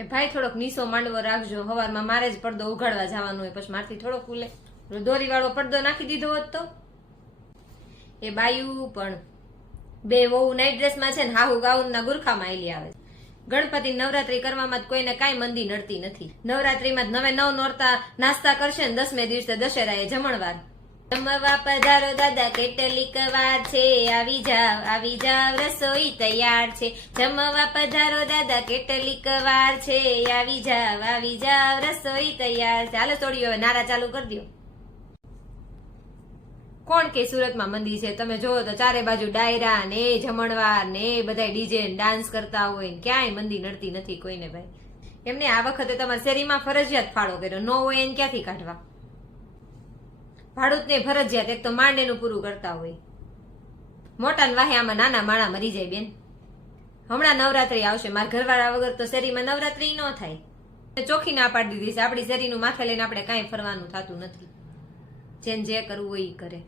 એ ભાઈ થોડોક નીસો માંડવો રાખજો, હવારમાં મારે જ પડદો ઉઘાડવા જવાનું હોય, પછી મારથી થોડો ફૂલે દોરી વાળો પડદો નાખી દીધો હોત તો? એ બાયુ પણ બે વહુ નાઇટ ડ્રેસમાં છે ને હાહુ ગાઉન ના ગુરખામાં આયલી આવે ગણપતિ નવરાત્રી કરવામાં જ કોઈને કાંઈ મંદી નડતી નથી. નવરાત્રીમાં જ નવે નવ નોરતા નાસ્તા કરશે ને દસમે દિવસે દશેરાએ જમણવાર. જમવા પધારો દાદા, કેટલીક વાર છે. આવી જાવ આવી જાવ, રસોઈ તૈયાર છે. જમવા પધારો દાદા, કેટલીક વાર છે. આવી જાવ આવી જાવ, રસોઈ તૈયાર છે. હાલો તોડ્યો નારા ચાલુ કરી દો કોણ કે સુરતમાં મંદિર છે? તમે જોવો તો ચારે બાજુ ડાયરા ને જમણવાર ને બધા ડીજે ડાન્સ કરતા હોય ક્યાંય મંદી નડતી નથી કોઈને ભાઈ. એમને આ વખતે તમારે શેરીમાં ફરજિયાત ફાળો કર્યો. ન હોય એને ક્યાંથી કાઢવા? ભાડું જ નહીં ફરજિયાત એક તો માંડેનું પૂરું કરતા હોય. મોટાને વાહે આમાં નાના માણા મરી જાય બેન. હમણાં નવરાત્રી આવશે, મારા ઘરવાળા વગર તો શેરીમાં નવરાત્રી ન થાય. ચોખ્ખી ના પાડી દીધી છે, આપણી શેરીનું માથે લઈને આપણે કાંઈ ફરવાનું થતું નથી. જેને જે કરવું હોય એ કરે.